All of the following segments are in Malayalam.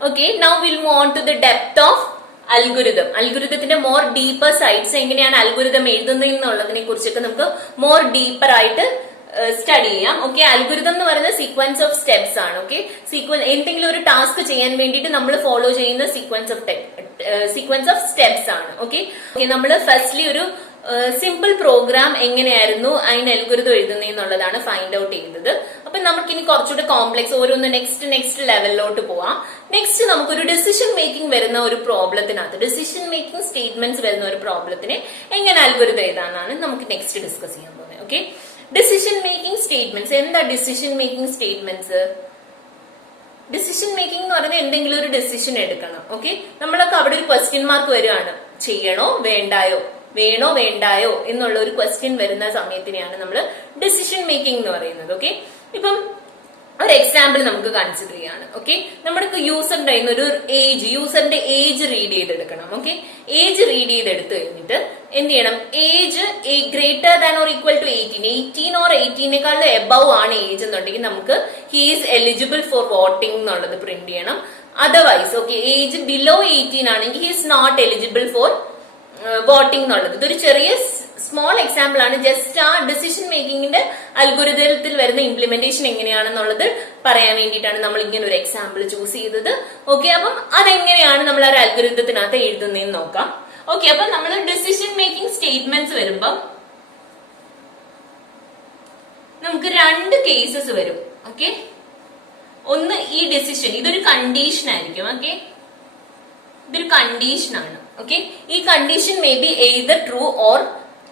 Okay, now we'll move on to the depth of algorithm. Algorithത്തിന്റെ more deeper sides എങ്ങനെയാണ് algorithm എഴുതുന്നത് എന്നുള്ളതിനെ കുറിച്ചൊക്കെ നമുക്ക് more deeper ആയിട്ട് സ്റ്റഡി ചെയ്യാം. ഓക്കെ, അൽഗുരിതം എന്ന് പറയുന്നത് സീക്വൻസ് ഓഫ് സ്റ്റെപ്സ് ആണ്. ഓക്കെ, എന്തെങ്കിലും ഒരു ടാസ്ക് ചെയ്യാൻ വേണ്ടിയിട്ട് നമ്മൾ ഫോളോ ചെയ്യുന്ന സീക്വൻസ് ഓഫ് സ്റ്റെപ്സ് ആണ്. ഓക്കെ, നമ്മൾ ഫസ്റ്റ്ലി ഒരു സിമ്പിൾ പ്രോഗ്രാം എങ്ങനെയായിരുന്നു അതിന് അൽഗുരിതം എഴുതുന്നതെന്നുള്ളതാണ് ഫൈൻഡ് ഔട്ട് ചെയ്തത്. അപ്പൊ നമുക്കിനി കുറച്ചുകൂടെ കോംപ്ലക്സ് ഓരോന്ന് നെക്സ്റ്റ് ലെവലിലോട്ട് പോവാം. നെക്സ്റ്റ് നമുക്കൊരു ഡിസിഷൻ മേക്കിംഗ് വരുന്ന ഒരു പ്രോബ്ലത്തിനകത്ത് ഡിസിഷൻ മേക്കിംഗ് സ്റ്റേറ്റ്മെന്റ്സ് വരുന്ന ഒരു പ്രോബ്ലത്തിനെ എങ്ങനെ അൽഗുരിതം എഴുതാനാണ് നമുക്ക് നെക്സ്റ്റ് ഡിസ്കസ് ചെയ്യാൻ പോകുന്നത്. Okay, decision making statements. എന്താ decision making statements? Decision making എന്ന് പറയുന്നത് എന്തെങ്കിലും ഒരു ഡിസിഷൻ എടുക്കണം. ഓക്കെ, നമ്മളൊക്കെ അവിടെ ഒരു ക്വസ്റ്റ്യൻ മാർക്ക് വരികയാണ്, ചെയ്യണോ വേണ്ടായോ എന്നുള്ള ഒരു ക്വസ്റ്റ്യൻ വരുന്ന സമയത്തിനെയാണ് നമ്മൾ ഡിസിഷൻ മേക്കിംഗ് എന്ന് പറയുന്നത്. ഓക്കെ, ഇപ്പം ഒരു എക്സാമ്പിൾ നമുക്ക് കൺസിഡർ ചെയ്യാണ്. ഓക്കെ, നമ്മുടെ യൂസറിന്റെ ഒരു യൂസറിന്റെ ഏജ് റീഡ് ചെയ്തെടുക്കണം. ഓക്കെ, ഏജ് റീഡ് ചെയ്തെടുത്തു കഴിഞ്ഞിട്ട് എന്ത് ചെയ്യണം? Age greater than or equal to 18 or 18 above ആണ് ഏജ് എന്നുണ്ടെങ്കിൽ നമുക്ക് he is eligible for voting എന്നുള്ളത് പ്രിന്റ് ചെയ്യണം. അതർവൈസ് ഓക്കെ, ഏജ് ബിലോ 18 ആണെങ്കിൽ he is not eligible for voting എന്നുള്ളത്. ഇതൊരു ചെറിയ സ്മോൾ എക്സാമ്പിൾ ആണ്. ജസ്റ്റ് ആ ഡിസിഷൻ മേക്കിങ്ങിന്റെ അൽഗുരിതത്തിൽ വരുന്ന ഇംപ്ലിമെന്റേഷൻ എങ്ങനെയാണെന്നുള്ളത് പറയാൻ വേണ്ടിയിട്ടാണ് നമ്മൾ ഇങ്ങനെ ഒരു എക്സാമ്പിൾ ചൂസ് ചെയ്തത്. ഓക്കെ, അപ്പം അതെങ്ങനെയാണ് നമ്മൾ ആ ഒരു അൽഗുരിതത്തിനകത്ത് എഴുതുന്നതെന്ന് നോക്കാം. ഓക്കെ, അപ്പൊ നമ്മൾ ഡിസിഷൻ മേക്കിംഗ് സ്റ്റേറ്റ്മെന്റ്സ് വരുമ്പം നമുക്ക് രണ്ട് കേസസ് വരും. ഓക്കെ, ഒന്ന് ഈ ഡിസിഷൻ ഇതൊരു കണ്ടീഷൻ ആയിരിക്കും. ഓക്കെ, ഇതൊരു കണ്ടീഷൻ ആണ്. ഓക്കെ, ഈ condition may be either true or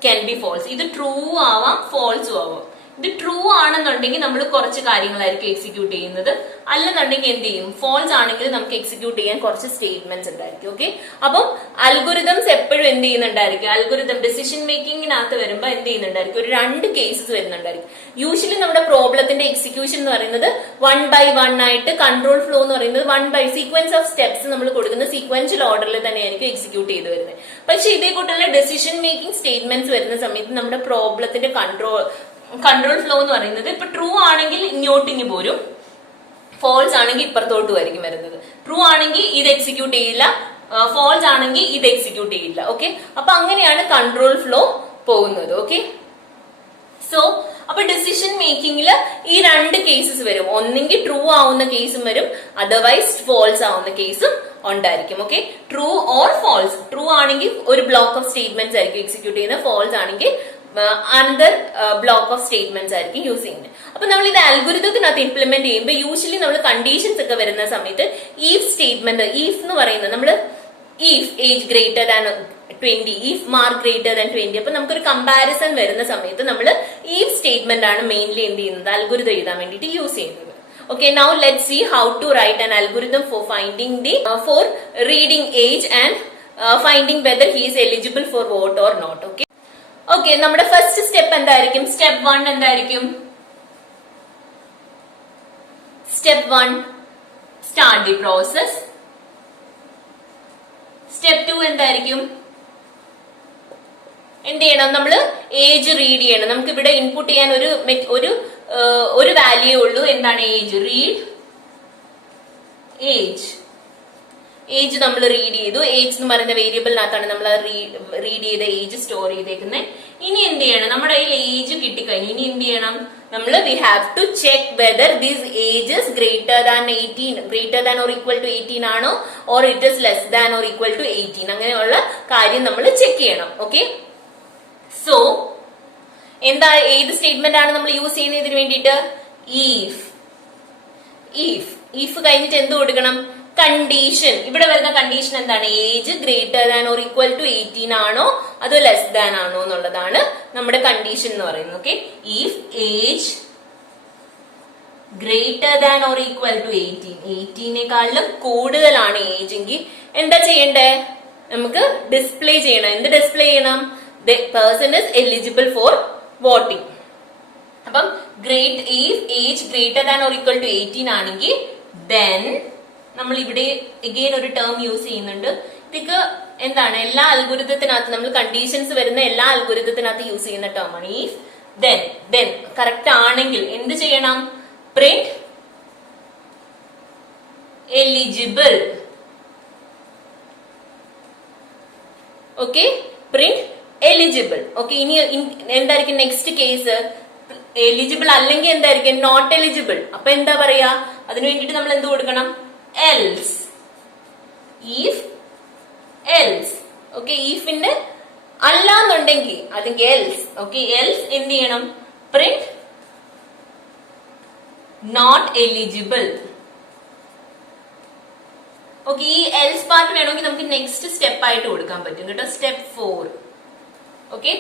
can be false. ഇത് ട്രൂ ആവാം, ഫോൾസും ആവാം. ഇത് ട്രൂ ആണെന്നുണ്ടെങ്കിൽ നമ്മൾ കുറച്ച് കാര്യങ്ങളായിരിക്കും എക്സിക്യൂട്ട് ചെയ്യുന്നത്. അല്ലെന്നുണ്ടെങ്കിൽ എന്ത് ചെയ്യും? ഫോൾസ് ആണെങ്കിൽ നമുക്ക് എക്സിക്യൂട്ട് ചെയ്യാൻ കുറച്ച് സ്റ്റേറ്റ്മെന്റ്സ് ഉണ്ടായിരിക്കും. ഓക്കെ, അപ്പം അൽഗുരിതംസ് എപ്പോഴും എന്ത് ചെയ്യുന്നുണ്ടായിരിക്കും? അൽഗുരിതം ഡിസിഷൻ മേക്കിങ്ങിനകത്ത് വരുമ്പോൾ എന്ത് ചെയ്യുന്നുണ്ടായിരിക്കും? ഒരു രണ്ട് കേസസ് വരുന്നുണ്ടായിരിക്കും. യൂഷ്വലി നമ്മുടെ പ്രോബ്ലത്തിന്റെ എക്സിക്യൂഷൻ എന്ന് പറയുന്നത് 1 by 1 ആയിട്ട്, കൺട്രോൾ ഫ്ലോ എന്ന് പറയുന്നത് 1 by സീക്വൻസ് ഓഫ് സ്റ്റെപ്സ് നമ്മൾ കൊടുക്കുന്ന സീക്വൻഷ്യൽ ഓർഡറിൽ തന്നെയായിരിക്കും എക്സിക്യൂട്ട് ചെയ്ത് വരുന്നത്. പക്ഷെ ഇതേ കൂട്ടുള്ള ഡിസിഷൻ മേക്കിംഗ് സ്റ്റേറ്റ്മെന്റ്സ് വരുന്ന സമയത്ത് നമ്മുടെ പ്രോബ്ലത്തിന്റെ കൺട്രോൾ ഫ്ലോ എന്ന് പറയുന്നത് ഇപ്പൊ ട്രൂ ആണെങ്കിൽ ഇങ്ങോട്ടിങ്ങ് പോരും, ഫോൾസ് ആണെങ്കിൽ ഇപ്പുറത്തോട്ട് ആയിരിക്കും വരുന്നത്. ട്രൂ ആണെങ്കിൽ ഇത് എക്സിക്യൂട്ട് ചെയ്യില്ല, ഫോൾസ് ആണെങ്കിൽ ഇത് എക്സിക്യൂട്ട് ചെയ്യില്ല. ഓക്കെ, അപ്പൊ അങ്ങനെയാണ് കൺട്രോൾ ഫ്ലോ പോകുന്നത്. ഓക്കെ, സോ അപ്പൊ ഡിസിഷൻ മേക്കിംഗിൽ ഈ രണ്ട് കേസസ് വരും. ഒന്നെങ്കിൽ ട്രൂ ആവുന്ന കേസും വരും, അതർവൈസ് ഫോൾസ് ആവുന്ന കേസും ഉണ്ടായിരിക്കും. Okay, true or false. True ആണെങ്കിൽ ഒരു ബ്ലോക്ക് ഓഫ് സ്റ്റേറ്റ്മെന്റ്സ് ആയിരിക്കും എക്സിക്യൂട്ട് ചെയ്യുന്നത്, ഫോൾസ് ആണെങ്കിൽ അനദർ ബ്ലോക്ക് ഓഫ് സ്റ്റേറ്റ്മെന്റ്സ് ആയിരിക്കും യൂസ് ചെയ്യുന്നത്. അപ്പൊ നമ്മൾ ഇത് അൽഗുരിതത്തിനകത്ത് ഇംപ്ലിമെന്റ് ചെയ്യുമ്പോൾ യൂഷ്വലി നമ്മൾ കണ്ടീഷൻസ് ഒക്കെ വരുന്ന സമയത്ത് ഈഫ് സ്റ്റേറ്റ്മെന്റ്, ഈഫ് എന്ന് പറയുന്നത് നമ്മൾ if age greater than 20, if mark greater than 20. അപ്പൊ നമുക്കൊരു കമ്പാരിസൺ വരുന്ന സമയത്ത് നമ്മൾ ഈഫ് സ്റ്റേറ്റ്മെന്റ് ആണ് മെയിൻലി എന്ത് ചെയ്യുന്നത്? അൽഗുരിതം എഴുതാൻ വേണ്ടിയിട്ട് യൂസ് ചെയ്യുന്നത്. Okay, now let's see how to write an algorithm for finding for reading age and finding whether he is eligible for vote or not. Okay. Okay, നമ്മുടെ ഫസ്റ്റ് സ്റ്റെപ്പ് എന്തായിരിക്കും? സ്റ്റെപ്പ് 1 എന്തായിരിക്കും? Step 1 start the process. Step 2 എന്തായിരിക്കും? എന്ത് ചെയ്യണം? നമ്മൾ ഏജ് റീഡ് ചെയ്യണം. നമുക്ക് ഇവിടെ ഇൻപുട്ട് ചെയ്യാൻ ഒരു വാല്യൂ ഉള്ളൂ. എന്താണ്? ഏജ്. റീഡ് ഏജ് നമ്മൾ റീഡ് ചെയ്തു. ഏജ് എന്ന് പറയുന്ന വേരിയബിളിനകത്താണ് നമ്മൾ റീഡ് ചെയ്ത ഏജ് സ്റ്റോർ ചെയ്തേക്കുന്നത്. ഇനി എന്ത് ചെയ്യണം? നമ്മുടെ കയ്യിൽ ഏജ് കിട്ടിക്കഴിഞ്ഞു. ഇനി എന്ത് ചെയ്യണം? നമ്മൾ we have to check whether these ages greater than or equal to 18 ആണോ, or it is less than or equal to 18. അങ്ങനെയുള്ള കാര്യം നമ്മൾ ചെക്ക് ചെയ്യണം. ഓക്കെ, സോ എന്താ, ഏത് സ്റ്റേറ്റ്മെന്റ് ആണ് നമ്മൾ യൂസ് ചെയ്യുന്നതിന് വേണ്ടിയിട്ട്? ഈഫ് കഴിഞ്ഞിട്ട് എന്ത് കൊടുക്കണം? കണ്ടീഷൻ. ഇവിടെ വരുന്ന കണ്ടീഷൻ എന്താണ്? Age greater than or equal to 18 ആണോ അതോ ലെസ് ദാൻ ആണോ എന്നുള്ളതാണ് നമ്മുടെ കണ്ടീഷൻ എന്ന് പറയുന്നത്. Okay, if age greater than or equal to 18 കൂടുതലാണ് ഏജ് എങ്കിൽ എന്താ ചെയ്യണ്ടേ? നമുക്ക് ഡിസ്പ്ലേ ചെയ്യണം. എന്ത് ഡിസ്പ്ലേ ചെയ്യണം? The person is eligible for voting. അപ്പം age greater than or equal to 18 ആണെങ്കിൽ then നമ്മൾ ഇവിടെ അഗെയിൻ ഒരു ടേം യൂസ് ചെയ്യുന്നുണ്ട്. ഇതൊക്കെ എന്താണ്? എല്ലാ അൽഗുരിതത്തിനകത്ത് നമ്മൾ കണ്ടീഷൻസ് വരുന്ന എല്ലാ അൽഗുരിതത്തിനകത്ത് യൂസ് ചെയ്യുന്ന ടേം ആണ്. ഇഫ് then കറക്റ്റ് ആണെങ്കിൽ എന്ത് ചെയ്യണം? Print eligible. Okay, print eligible. Okay, ഇനി എന്തായിരിക്കും നെക്സ്റ്റ് കേസ്? എലിജിബിൾ അല്ലെങ്കിൽ എന്തായിരിക്കും? Not eligible. അപ്പൊ എന്താ പറയാ? അതിനു വേണ്ടിട്ട് നമ്മൾ എന്ത് കൊടുക്കണം? എൽസ്. if else. ഓക്കെ, ഈഫിന്റെ അല്ലാന്നുണ്ടെങ്കിൽ അല്ലെങ്കിൽ എൽസ്. ഓക്കെ, എൽസ് എന്ത് ചെയ്യണം? Print not eligible. ഓക്കെ, ഈ എൽസ് പാർട്ട് വേണമെങ്കിൽ നമുക്ക് നെക്സ്റ്റ് സ്റ്റെപ്പ് ആയിട്ട് കൊടുക്കാൻ പറ്റും കേട്ടോ. Step 4. Okay,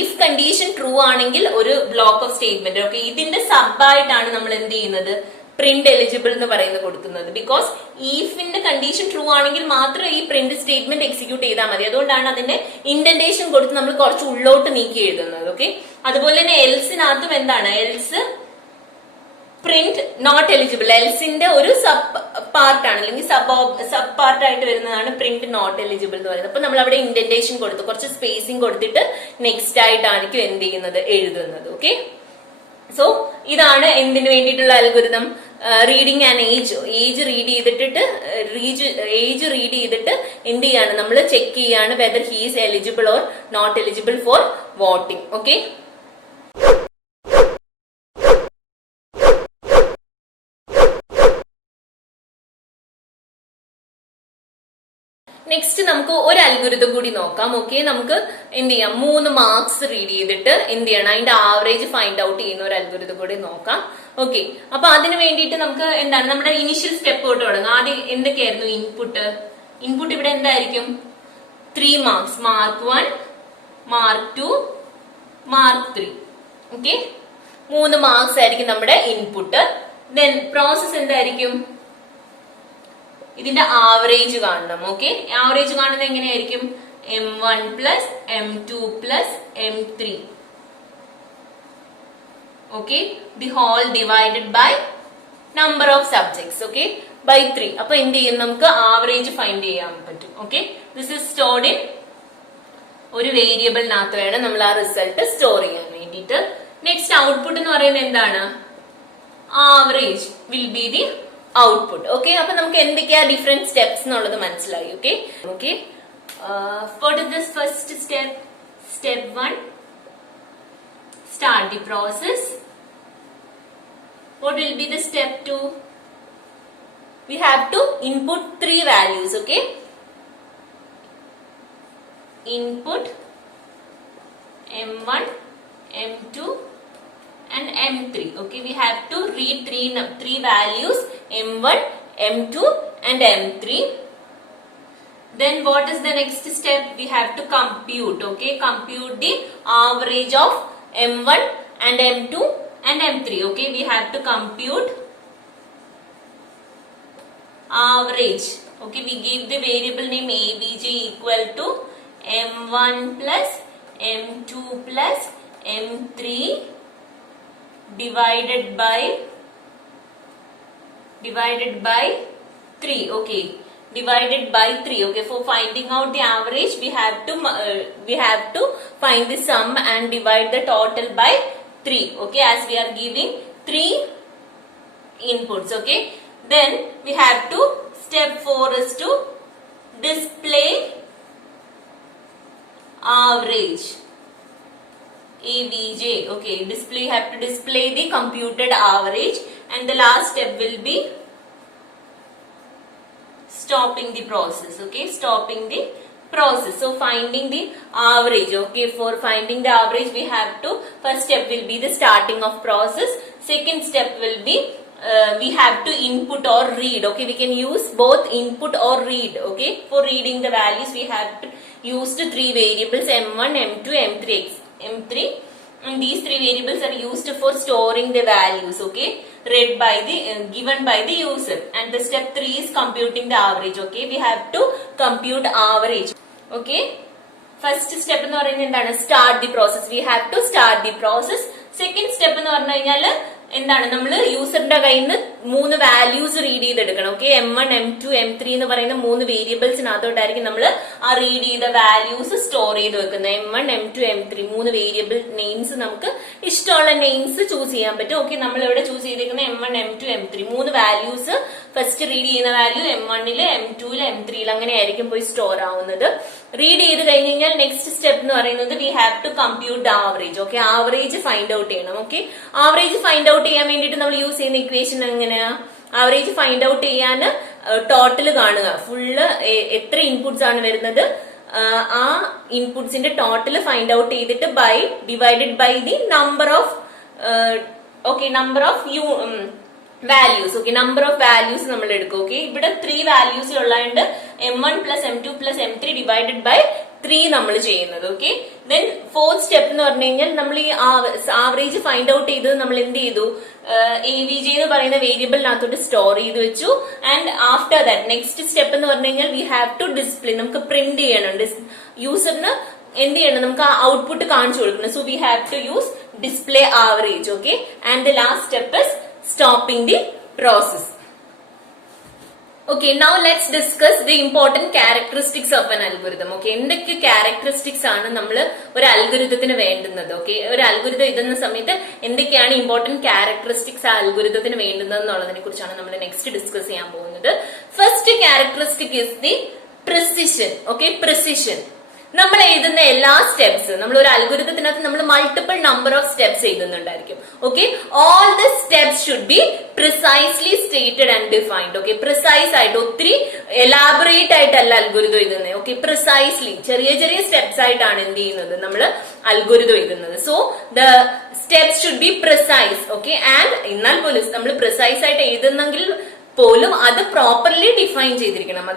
if condition true ആണെങ്കിൽ ഒരു ബ്ലോക്ക് ഓഫ് സ്റ്റേറ്റ്മെന്റ്. ഓക്കെ, ഇതിന്റെ സബ് ആയിട്ടാണ് നമ്മൾ എന്ത് ചെയ്യുന്നത്? പ്രിന്റ് എലിജിബിൾ എന്ന് പറയുന്നത് കൊടുക്കുന്നത്. ബിക്കോസ് ഈഫിന്റെ കണ്ടീഷൻ ട്രൂ ആണെങ്കിൽ മാത്രം ഈ പ്രിന്റ് സ്റ്റേറ്റ്മെന്റ് എക്സിക്യൂട്ട് ചെയ്താൽ മതി. അതുകൊണ്ടാണ് അതിന്റെ ഇൻഡന്റേഷൻ കൊടുത്ത് നമ്മൾ കുറച്ച് ഉള്ളോട്ട് നീക്കി എഴുതുന്നത്. ഓക്കെ, അതുപോലെ തന്നെ എൽസിനകത്തും എന്താണ്? Else print not eligible. എൽസിന്റെ ഒരു സബ് പാർട്ടാണ് അല്ലെങ്കിൽ സബ് പാർട്ട് ആയിട്ട് വരുന്നതാണ് പ്രിന്റ് നോട്ട് എലിജിബിൾ എന്ന് പറയുന്നത്. അപ്പൊ നമ്മൾ അവിടെ ഇൻഡന്റേഷൻ കൊടുത്ത് കുറച്ച് സ്പേസിംഗ് കൊടുത്തിട്ട് നെക്സ്റ്റ് ആയിട്ടായിരിക്കും എന്ത് ചെയ്യുന്നത്? എഴുതുന്നത്. ഓക്കെ, സോ ഇതാണ് എന്തിനു വേണ്ടിയിട്ടുള്ള algorithm? Reading and age read ചെയ്തിട്ട് എന്ത് ചെയ്യാണ്? നമ്മൾ ചെക്ക് ചെയ്യാണ് whether he is eligible or not eligible for voting. Okay, next നമുക്ക് ഒരു അൽഗോരിതം കൂടി നോക്കാം. ഓക്കെ, നമുക്ക് എന്ത് ചെയ്യാം? 3 മാർക്സ് റീഡ് ചെയ്തിട്ട് എന്ത് ചെയ്യണം? അതിന്റെ ആവറേജ് ഫൈൻഡ് ഔട്ട് ചെയ്യുന്ന ഒരു അൽഗോരിതം കൂടി നോക്കാം. ഓക്കെ, അപ്പൊ അതിന് വേണ്ടിയിട്ട് നമുക്ക് എന്താണ് നമ്മുടെ ഇനിഷ്യൽ സ്റ്റെപ്പ് തൊട്ട് തുടങ്ങാം. ആദ്യം എന്തൊക്കെയായിരുന്നു ഇൻപുട്ട് ഇവിടെ എന്തായിരിക്കും? 3 marks. Mark 1, mark 2, mark 3. Okay, 3 marks ആയിരിക്കും നമ്മുടെ ഇൻപുട്ട്. ദെൻ പ്രോസസ് എന്തായിരിക്കും? ഇതിന്റെ ആവറേജ് കാണണം. ഓക്കെ, ആവറേജ് കാണുന്നത് എങ്ങനെയായിരിക്കും? M1 plus M2 plus M3. Okay, the whole divided by number of subjects. Okay, by 3. അപ്പൊ എന്ത് ചെയ്യും? നമുക്ക് ആവറേജ് ഫൈൻഡ് ചെയ്യാൻ പറ്റും. Okay, this is stored in ഒരു വേരിയബിളിനകത്ത് വേണം നമ്മൾ ആ റിസൾട്ട് സ്റ്റോർ ചെയ്യാൻ വേണ്ടിയിട്ട്. നെക്സ്റ്റ് ഔട്ട്പുട്ട് എന്ന് പറയുന്നത് എന്താണ്? Average will be the output. Okay, അപ്പൊ നമുക്ക് എന്തൊക്കെയാ ഡിഫറെന്റ് സ്റ്റെപ്സ് എന്നുള്ളത് മനസ്സിലായി. Okay, what is this first step? Step 1, start the process. What will be the step 2? We have to input 3 values. Okay, input M1, M2 and M3. Okay, we have to read three values, M1, M2 and M3. Then what is the next step? We have to compute. Okay, compute the average of M1 and M2 and M3. Okay, we have to compute average. Okay, we give the variable name ABJ equal to M1 plus M2 plus M3 divided by 3. Okay, divided by 3. Okay, for finding out the average we have to find the sum and divide the total by 3. Okay, as we are giving 3 inputs. Okay, then we have to step 4 is to display average ABJ. Okay, you have to display the computed average, and the last step will be stopping the process. Okay, stopping the process. So finding the average. Okay, for finding the average we have to, first step will be the starting of process. Second step will be we have to input or read. Okay, we can use both input or read. Okay, for reading the values we have to use 3 variables M1, M2, M3, and these 3 variables are used for storing the values. Okay, read by the given by the user. And the step 3 is computing the average. Okay, we have to compute average. Okay, first step എന്ന് പറയുന്നത് എന്താണ്? Start the process. We have to start the process. Second step എന്ന് പറഞ്ഞു കഴിഞ്ഞാൽ എന്താണ്? നമ്മൾ യൂസറിന്റെ കയ്യിൽ നിന്ന് മൂന്ന് വാല്യൂസ് റീഡ് ചെയ്തെടുക്കണം. ഓക്കെ, M1, M2, M3 എന്ന് പറയുന്ന മൂന്ന് വേരിയബിൾസിനകത്തോട്ടായിരിക്കും നമ്മൾ ആ റീഡ് ചെയ്ത വാല്യൂസ് സ്റ്റോർ ചെയ്ത് വെക്കുന്നത്. M1, M2, M3 മൂന്ന് വേരിയബിൾ നെയിംസ് നമുക്ക് ഇഷ്ടമുള്ള നെയിംസ് ചൂസ് ചെയ്യാൻ പറ്റും. ഓക്കെ, നമ്മൾ ഇവിടെ ചൂസ് ചെയ്തിരിക്കുന്ന M1, M2, M3 മൂന്ന് വാല്യൂസ് ഫസ്റ്റ് റീഡ് ചെയ്യുന്ന വാല്യൂ M1-ല്, M2-ല്, M3-ല് അങ്ങനെയായിരിക്കും പോയി സ്റ്റോർ ആവുന്നത്. റീഡ് ചെയ്ത് കഴിഞ്ഞ് കഴിഞ്ഞാൽ നെക്സ്റ്റ് സ്റ്റെപ്പ് എന്ന് പറയുന്നത് we have to compute the average. Okay, average find out ചെയ്യണം. ഓക്കെ, ആവറേജ് ഫൈൻഡ് ഔട്ട് ചെയ്യാൻ വേണ്ടിയിട്ട് നമ്മൾ യൂസ് ചെയ്യുന്ന ഇക്വേഷൻ എങ്ങനെയാ? ആവറേജ് ഫൈൻഡ് ഔട്ട് ചെയ്യാൻ ടോട്ടൽ കാണുക, ഫുള്ള് എത്ര ഇൻപുട്സ് ആണ് വരുന്നത് ആ ഇൻപുട്സിന്റെ ടോട്ടൽ ഫൈൻഡ് ഔട്ട് ചെയ്തിട്ട് divided by the number of values. Okay, number of values നമ്മൾ എടുക്കും. ഓക്കെ, ഇവിടെ 3 വാല്യൂസ് ഉള്ളതുകൊണ്ട് M1 + M2 + M3 divided by 3 നമ്മൾ ചെയ്യുന്നത്. ഓക്കെ, ദെൻ ഫോർത്ത് സ്റ്റെപ്പ് എന്ന് പറഞ്ഞു കഴിഞ്ഞാൽ നമ്മൾ ഈ ആവറേജ് ഫൈൻഡ് ഔട്ട് ചെയ്തത് നമ്മൾ എന്ത് ചെയ്തു? AVG എന്ന് പറയുന്ന വേരിയബിളിനകത്തോട്ട് സ്റ്റോർ ചെയ്ത് വെച്ചു. And after that next step എന്ന് പറഞ്ഞു കഴിഞ്ഞാൽ വി ഹാവ് ടു ഡിസ്പ്ലേ, നമുക്ക് പ്രിന്റ് ചെയ്യണം. യൂസറിന് എന്ത് ചെയ്യണം? നമുക്ക് ആ ഔട്ട്പുട്ട് കാണിച്ചു കൊടുക്കണം. So we have to use display average. Okay, and the last step is stopping the process. Okay, now let's discuss the important characteristics of an algorithm. Okay, എന്തൊക്കെ ക്യാരക്ടറിസ്റ്റിക്സ് ആണ് നമ്മൾ ഒരു അൽഗോരിതത്തിന് വേണ്ടുന്നത്? ഓക്കെ, ഒരു അൽഗോരിതം എഴുതുന്ന സമയത്ത് എന്തൊക്കെയാണ് ഇമ്പോർട്ടന്റ് ക്യാരക്ടറിസ്റ്റിക്സ് ആ അൽഗോരിതത്തിന് വേണ്ടുന്നത് എന്നുള്ളതിനെ കുറിച്ചാണ് നമ്മൾ നെക്സ്റ്റ് ഡിസ്കസ് ചെയ്യാൻ പോകുന്നത്. First characteristic is the precision. Okay, precision. നമ്മൾ എഴുതുന്ന എല്ലാ സ്റ്റെപ്സ്, നമ്മൾ ഒരു അൽഗോരിതത്തിനകത്ത് നമ്മൾ മൾട്ടിപ്പിൾ നമ്പർ ഓഫ് സ്റ്റെപ്സ് എഴുതുന്നുണ്ടായിരിക്കും. Okay, all the steps should be precisely stated and defined. Okay, precise ആയിട്ട്, ഒത്തിരി എലാബറേറ്റ് ആയിട്ടല്ല അൽഗോരിതം എഴുതുന്നത്. ഓക്കെ, പ്രിസൈസ്ലി ചെറിയ ചെറിയ സ്റ്റെപ്സ് ആയിട്ടാണ് എന്ത് ചെയ്യുന്നത്? നമ്മൾ അൽഗോരിതം എഴുതുന്നത്. So the steps should B precise. Okay, and എന്നാൽ പോലും നമ്മൾ പ്രിസൈസ് ആയിട്ട് എഴുതുന്നെങ്കിൽ പോലും അത് പ്രോപ്പർലി ഡിഫൈൻ ചെയ്തിരിക്കണം.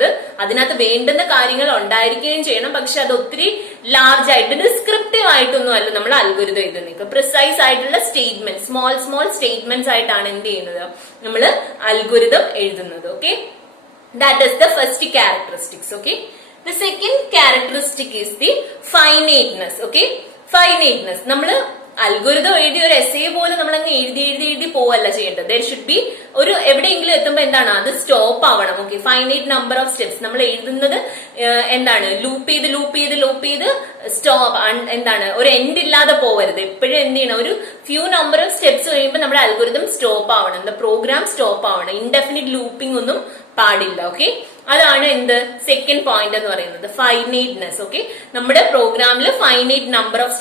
അതിനകത്ത് വേണ്ടുന്ന കാര്യങ്ങൾ ഉണ്ടായിരിക്കുകയും ചെയ്യണം. പക്ഷെ അത് ഒത്തിരി ലാർജ് ആയിട്ട് ഡിസ്ക്രിപ്റ്റീവ് ആയിട്ടൊന്നും അല്ല നമ്മൾ അൽഗോരിതം എഴുതുന്നത്. പ്രിസൈസ് ആയിട്ടുള്ള സ്റ്റേറ്റ്മെന്റ്, സ്മോൾ സ്റ്റേറ്റ്മെന്റ്സ് ആയിട്ടാണ് എന്ത് ചെയ്യുന്നത്? നമ്മൾ അൽഗോരിതം എഴുതുന്നത്. Okay, that is the first characteristics. Okay, the second characteristic is the finiteness. Okay, finiteness. നമ്മൾ അൽഗോരിതം എഴുതി ഒരു എസ്സേ പോലെ നമ്മൾ അങ്ങ് എഴുതി പോവല്ല ചെയ്യേണ്ടത്. ദർ ഷുഡ് ബി ഒരു എവിടെയെങ്കിലും എത്തുമ്പോൾ എന്താണ്? അത് സ്റ്റോപ്പ് ആവണം. Okay, finite number of steps. നമ്മൾ എഴുതുന്നത് എന്താണ്? ലൂപ്പ് ചെയ്ത് സ്റ്റോപ്പ്, എന്താണ്? ഒരു എൻഡ് ഇല്ലാതെ പോവരുത്. എപ്പോഴും എന്ത് ചെയ്യണം? ഒരു ഫ്യൂ നമ്പർ ഓഫ് സ്റ്റെപ്സ് കഴിയുമ്പോൾ നമ്മുടെ അൽഗോരിതം സ്റ്റോപ്പ് ആവണം. ദ പ്രോഗ്രാം സ്റ്റോപ്പ് ആവണം. ഇൻഡെഫിനിറ്റ് ലൂപ്പിംഗ് ഒന്നും പാടില്ല. ഓക്കെ, അതാണ് എന്ത്? സെക്കൻഡ് പോയിന്റ് എന്ന് പറയുന്നത് ഫൈനൈറ്റ്നെസ്. ഓക്കെ, നമ്മുടെ പ്രോഗ്രാമിൽ ഫൈനൈറ്റ് നമ്പർ ഓഫ്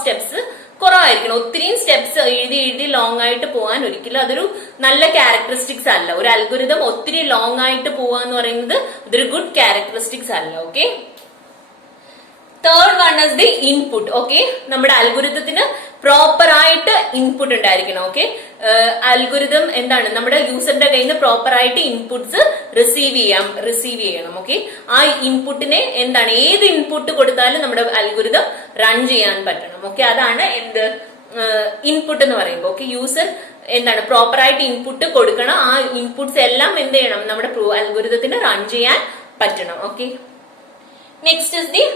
സ്റ്റെപ്സ് കുറവായിരിക്കണം. ഒത്തിരിയും സ്റ്റെപ്സ് എഴുതി ലോങ് ആയിട്ട് പോകാൻ ഒരിക്കലും അതൊരു നല്ല ക്യാരക്ടറിസ്റ്റിക്സ് അല്ല. ഒരു അൽഗോരിതം ഒത്തിരി ലോങ് ആയിട്ട് പോവുക എന്ന് പറയുന്നത് അതൊരു ഗുഡ് ക്യാരക്ടറിസ്റ്റിക്സ് അല്ല. Okay, third one is the input. Okay, നമ്മുടെ അൽഗോരിതത്തിന് പ്രോപ്പർ ആയിട്ട് ഇൻപുട്ട് ഉണ്ടായിരിക്കണം. ഓക്കെ, അൽഗോരിതം എന്താണ്? നമ്മുടെ യൂസറിന്റെ കയ്യിൽ നിന്ന് പ്രോപ്പർ ആയിട്ട് ഇൻപുട്സ് റിസീവ് ചെയ്യണം. ഓക്കെ, ആ ഇൻപുട്ടിനെ എന്താണ്? ഏത് ഇൻപുട്ട് കൊടുത്താലും നമ്മുടെ അൽഗോരിതം റൺ ചെയ്യാൻ പറ്റണം. ഓക്കെ, അതാണ് എന്ത്? ഇൻപുട്ട് എന്ന് പറയുമ്പോൾ. ഓക്കെ, യൂസർ എന്താണ്? പ്രോപ്പർ ആയിട്ട് ഇൻപുട്ട് കൊടുക്കണം. ആ ഇൻപുട്സ് എല്ലാം എന്ത് ചെയ്യണം? നമ്മുടെ അൽഗോരിതത്തിന് റൺ ചെയ്യാൻ പറ്റണം. Okay, next is the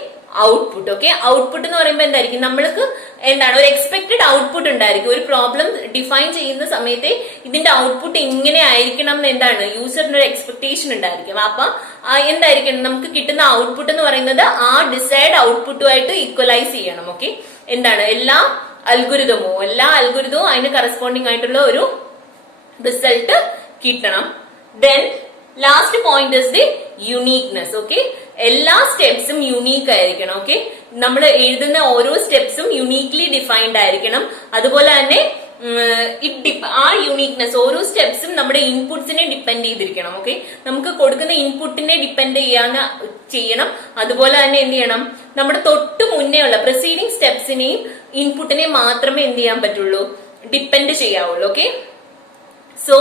output. Okay, output എന്ന് പറയുമ്പോൾ എന്തായിരിക്കും? നമ്മൾക്ക് എന്താണ്? ഒരു എക്സ്പെക്ടഡ് ഔട്ട്പുട്ട് ഉണ്ടായിരിക്കും. ഒരു പ്രോബ്ലം ഡിഫൈൻ ചെയ്യുന്ന സമയത്ത് ഇതിന്റെ ഔട്ട്പുട്ട് എങ്ങനെ ആയിരിക്കണം എന്ന് എന്താണ്? യൂസറിന് ഒരു എക്സ്പെക്ടേഷൻ ഉണ്ടായിരിക്കും. അപ്പൊ എന്തായിരിക്കണം? നമുക്ക് കിട്ടുന്ന ഔട്ട്പുട്ട് എന്ന് പറയുന്നത് ആ ഡിസൈഡ് ഔട്ട്പുട്ടുമായിട്ട് ഈക്വലൈസ് ചെയ്യണം. ഓക്കെ, എന്താണ്? എല്ലാ അൽഗോരിതവും അതിന് കറസ്പോണ്ടിങ് ആയിട്ടുള്ള ഒരു റിസൾട്ട് കിട്ടണം. Then last point is the uniqueness. Okay, എല്ലാ സ്റ്റെപ്സും യുണീക്ക് ആയിരിക്കണം. ഓക്കെ, നമ്മൾ എഴുതുന്ന ഓരോ സ്റ്റെപ്സും യുണീക്ലി ഡിഫൈൻഡ് ആയിരിക്കണം. അതുപോലെ തന്നെ ആ യുണീക്നെസ് ഓരോ സ്റ്റെപ്സും നമ്മുടെ ഇൻപുട്സിനെ ഡിപ്പെൻഡ് ചെയ്തിരിക്കണം. ഓക്കെ, നമുക്ക് കൊടുക്കുന്ന ഇൻപുട്ടിനെ ഡിപ്പെൻഡ് ചെയ്യണം. അതുപോലെ തന്നെ എന്ത് ചെയ്യണം? നമ്മുടെ തൊട്ട് മുന്നേ ഉള്ള പ്രിസീഡിങ് സ്റ്റെപ്സിനെയും ഇൻപുട്ടിനെയും മാത്രമേ എന്ത് ചെയ്യാൻ പറ്റുള്ളൂ? ഡിപ്പെൻഡ് ചെയ്യാവുള്ളൂ. Okay, so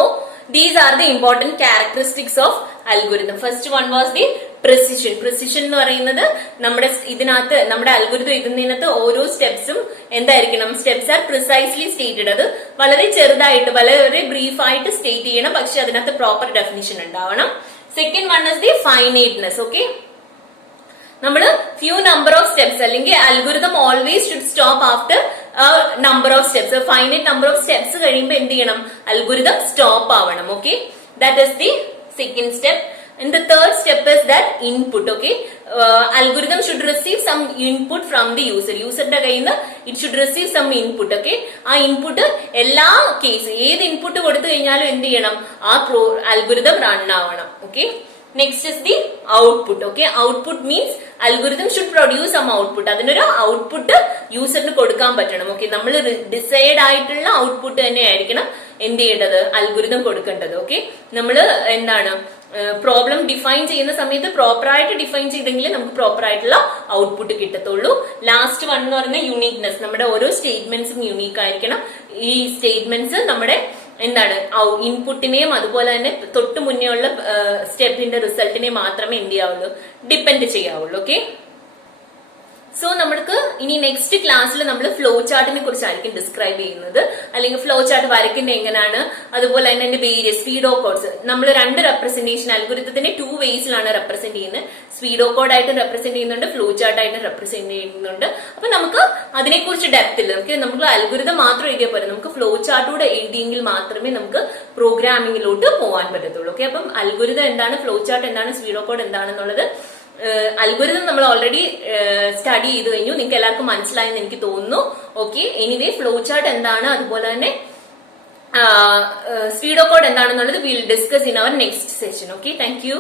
these are the important characteristics of algorithm. First one was the precision. Precision എന്ന് പറയുന്നത് നമ്മുടെ അൽഗോരിതം എഴുതുന്നതിനകത്ത് ഓരോ സ്റ്റെപ്സും എന്തായിരിക്കണം? Steps are precisely stated. അത് വളരെ ചെറുതായിട്ട് വളരെ ബ്രീഫ് ആയിട്ട് സ്റ്റേറ്റ് ചെയ്യണം. പക്ഷെ അതിനകത്ത് പ്രോപ്പർ ഡെഫിനിഷൻ ഉണ്ടാവണം. Second one is the finiteness. Okay, നമ്മൾ ഫ്യൂ നമ്പർ ഓഫ് സ്റ്റെപ്സ് അല്ലെങ്കിൽ algorithm always should stop after number of steps, finite number of steps കഴിയുമ്പോൾ എന്ത് ചെയ്യണം, അൽഗോരിതം സ്റ്റോപ്പ് ആവണം. Okay, that is the second step. And the third step is that input. Okay, algorithm should receive some input from the user. User-ന്റെ കയ്യിൽ നിന്ന് it should receive some input. Okay, ആ ഇൻപുട്ട് എല്ലാ കേസ് ഏത് ഇൻപുട്ട് കൊടുത്തു കഴിഞ്ഞാലും എന്ത് ചെയ്യണം, ആ അൽഗോരിതം റൺ ആവണം. Okay, next is the output. Okay, output means algorithm should produce some output. അതിനൊരു ഔട്ട്പുട്ട് യൂസറിന് കൊടുക്കാൻ പറ്റണം. ഓക്കെ, നമ്മൾ ഡിസൈഡ് ആയിട്ടുള്ള ഔട്ട്പുട്ട് തന്നെ ആയിരിക്കണം എന്ത് ചെയ്യേണ്ടത്, അൽഗോരിതം കൊടുക്കേണ്ടത്. ഓക്കെ, നമ്മൾ എന്താണ് പ്രോബ്ലം ഡിഫൈൻ ചെയ്യുന്ന സമയത്ത് പ്രോപ്പറായിട്ട് ഡിഫൈൻ ചെയ്തെങ്കിൽ നമുക്ക് പ്രോപ്പർ ആയിട്ടുള്ള ഔട്ട്പുട്ട് കിട്ടത്തുള്ളൂ. ലാസ്റ്റ് വൺ എന്ന് പറയുന്നത് യുണീക്നെസ്. നമ്മുടെ ഓരോ സ്റ്റേറ്റ്മെന്റ്സും യുണീക്ക് ആയിരിക്കണം. ഈ സ്റ്റേറ്റ്മെന്റ്സ് നമ്മുടെ എന്താണ് ഇൻപുട്ടിനെയും അതുപോലെ തന്നെ തൊട്ട് മുന്നേ ഉള്ള സ്റ്റെപ്പിന്റെ റിസൾട്ടിനെ മാത്രമേ എന്ത് ചെയ്യാവുള്ളൂ, ഡിപ്പെൻഡ് ചെയ്യാവുള്ളൂ. ഓക്കെ, സോ നമ്മൾക്ക് ഇനി നെക്സ്റ്റ് ക്ലാസ്സിൽ നമ്മൾ ഫ്ലോ ചാർട്ടിനെ കുറിച്ചായിരിക്കും ഡിസ്ക്രൈബ് ചെയ്യുന്നത്, അല്ലെങ്കിൽ ഫ്ലോ ചാർട്ട് വരയ്ക്കുന്നത് എങ്ങനെയാണ്, അതുപോലെ തന്നെ അതിന്റെ വേരിയസ് സ്പീഡോ കോഡ്സ്. നമ്മൾ രണ്ട് റെപ്രസെന്റേഷൻ അൽഗോരിതത്തിന്റെ 2 വേസിലാണ് റെപ്രസെന്റ് ചെയ്യുന്നത്. സ്പീഡോ കോഡ് ആയിട്ട് റെപ്രസെന്റ് ചെയ്യുന്നുണ്ട്, ഫ്ലോ ചാർട്ട് ആയിട്ട് റെപ്രസെന്റ് ചെയ്യുന്നുണ്ട്. അപ്പൊ നമുക്ക് അതിനെക്കുറിച്ച് ഡെപ്തിൽ നമുക്ക് അൽഗോരിതം മാത്രം എഴുതിയാൽ പോരെ, നമുക്ക് ഫ്ലോ ചാർട്ടൂടെ എഴുതിയെങ്കിൽ മാത്രമേ നമുക്ക് പ്രോഗ്രാമിംഗിലോട്ട് പോകാൻ പറ്റത്തുള്ളൂ. ഓക്കെ, അപ്പം അൽഗോരിതം എന്താണ്, ഫ്ലോ ചാർട്ട് എന്താണ്, സ്പീഡോ കോഡ് എന്താണെന്നുള്ളത് അൽഗോരിതം നമ്മൾ ഓൾറെഡി സ്റ്റഡി ചെയ്ത് കഴിഞ്ഞു. നിങ്ങൾക്ക് എല്ലാവർക്കും മനസ്സിലായെന്ന് എനിക്ക് തോന്നുന്നു. ഓക്കെ, എനിവേ ഫ്ലോ ചാർട്ട് എന്താണ്, അതുപോലെ തന്നെ സ്പീഡോ കോഡ് എന്താണെന്നുള്ളത് will discuss in our next session. Okay, thank U.